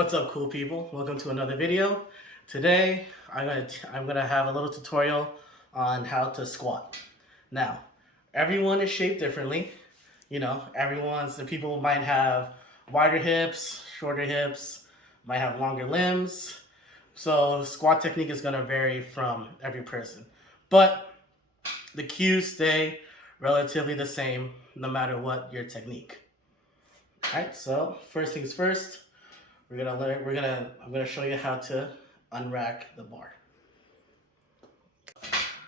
What's up, cool people? Welcome to another video. Today, I'm gonna have a little tutorial on how to squat. Now, everyone is shaped differently. The people might have wider hips, shorter hips, might have longer limbs. So squat technique is gonna vary from every person. But the cues stay relatively the same no matter what your technique. All right, so first things first, I'm gonna show you how to unrack the bar.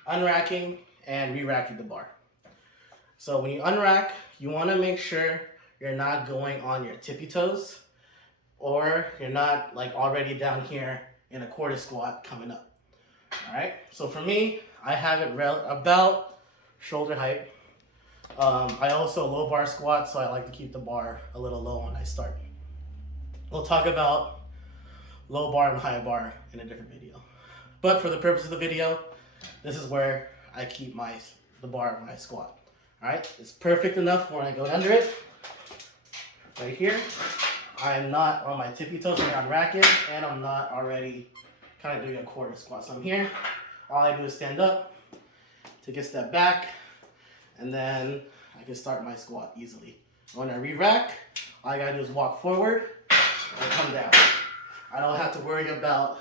Unracking and re-racking the bar. So when you unrack, you want to make sure you're not going on your tippy toes, or you're not like already down here in a quarter squat coming up. All right. So for me, I have it about shoulder height. I also low bar squat, so I like to keep the bar a little low when I start. We'll talk about low bar and high bar in a different video. But for the purpose of the video, this is where I keep the bar when I squat. All right, it's perfect enough when I go under it. Right here, I'm not on my tippy toes when I'm racking, and I'm not already kind of doing a quarter squat. So I'm here. All I do is stand up, take a step back, and then I can start my squat easily. When I re-rack, all I gotta do is walk forward and come down. I don't have to worry about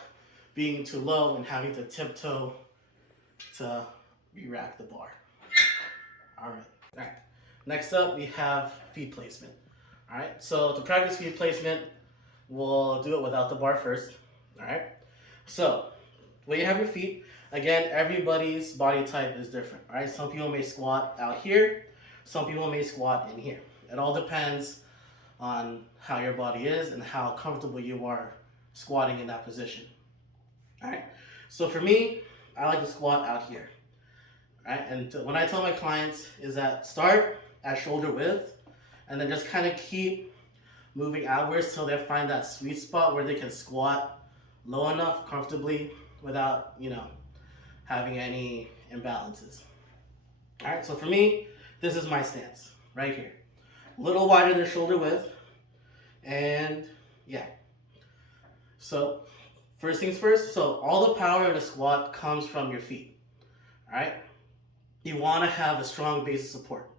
being too low and having to tiptoe to re-rack the bar. All right. Next up, we have feet placement. All right. So to practice feet placement, we'll do it without the bar first. All right. So where you have your feet, again, everybody's body type is different. All right. Some people may squat out here. Some people may squat in here. It all depends on how your body is and how comfortable you are squatting in that position. All right. So for me, I like to squat out here. All right. And when I tell my clients is that start at shoulder width and then just kind of keep moving outwards till they find that sweet spot where they can squat low enough comfortably without, having any imbalances. All right. So for me, this is my stance right here. A little wider than shoulder width. And yeah. So first things first, so all the power of the squat comes from your feet. All right. You want to have a strong base of support.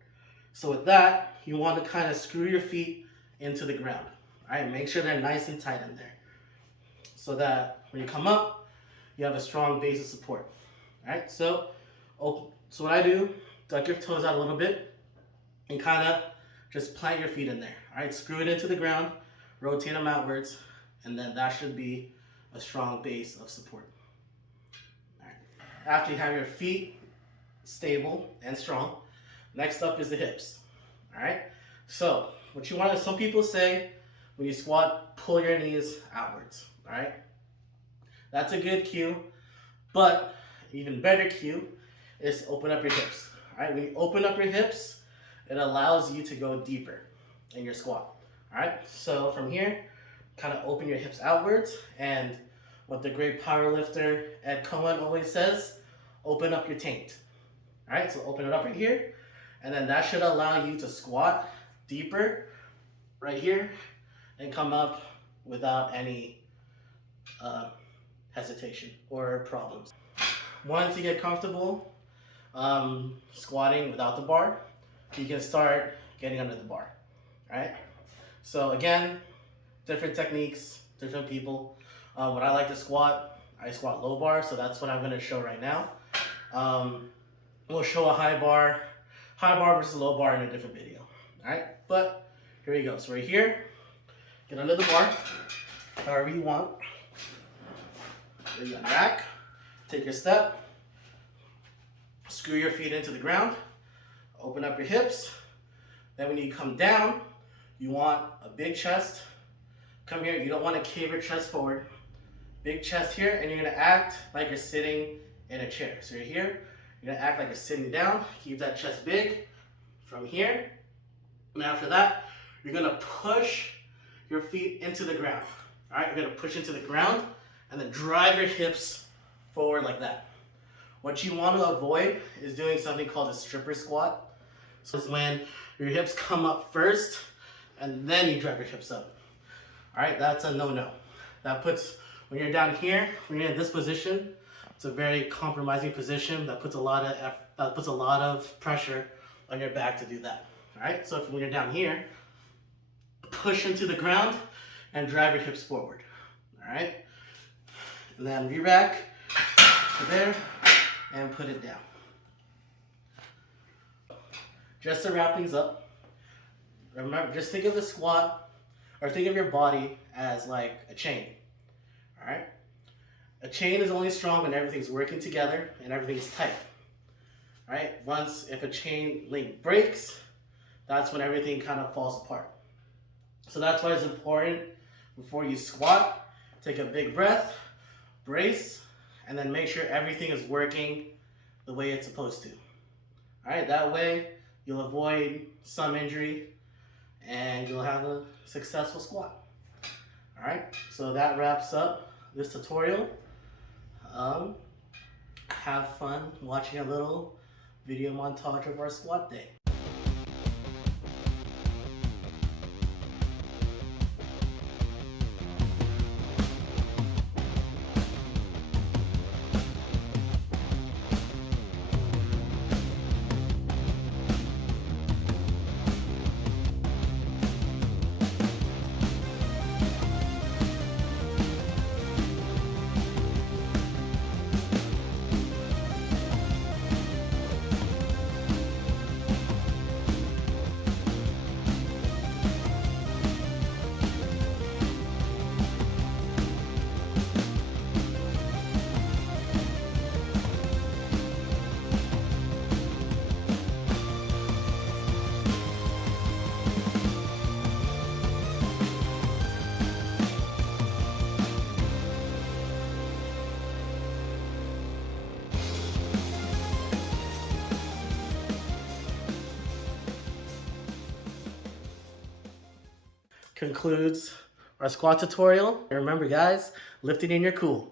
So with that, you want to kind of screw your feet into the ground. All right. Make sure they're nice and tight in there, so that when you come up, you have a strong base of support. All right. So what I do, duck your toes out a little bit and kind of just plant your feet in there. All right. Screw it into the ground, rotate them outwards, and then that should be a strong base of support. All right. After you have your feet stable and strong, next up is the hips. All right. So what you want to, some people say when you squat, pull your knees outwards. All right. That's a good cue, but even better cue is open up your hips. All right. When you open up your hips, it allows you to go deeper in your squat. All right. So from here, kind of open your hips outwards, and what the great power lifter Ed Cohen always says, open up your taint. All right, so open it up right here, and then that should allow you to squat deeper right here and come up without any hesitation or problems. Once you get comfortable squatting without the bar, you can start getting under the bar. All right, so again, different techniques, different people. When I like to squat, I squat low bar, so that's what I'm going to show right now. We'll show a high bar versus low bar in a different video. All right, but here we go. So right here, get under the bar, however you want. Then you unrack, take your step, screw your feet into the ground, open up your hips. Then when you come down, you want a big chest. Come here, you don't want to cave your chest forward. Big chest here, and you're gonna act like you're sitting in a chair. So you're here, you're gonna act like you're sitting down, keep that chest big from here. And after that, you're gonna push your feet into the ground. All right, you're gonna push into the ground and then drive your hips forward like that. What you want to avoid is doing something called a stripper squat. So it's when your hips come up first and then you drive your hips up. All right, that's a no-no. That puts, when you're down here, when you're in this position, it's a very compromising position that puts a lot of pressure on your back to do that. All right, so when you're down here, push into the ground and drive your hips forward. All right, and then re-rack to there and put it down. Just to wrap things up, remember, just think of the squat, or think of your body as like a chain. All right, a chain is only strong when everything's working together and everything's tight. All right, if a chain link breaks, that's when everything kind of falls apart. So that's why it's important before you squat, take a big breath, brace, and then make sure everything is working the way it's supposed to. All right, that way you'll avoid some injury and you'll have a successful squat. All right, so that wraps up this tutorial. Have fun watching a little video montage of our squat day. Concludes our squat tutorial. And remember guys, lifting in your cool.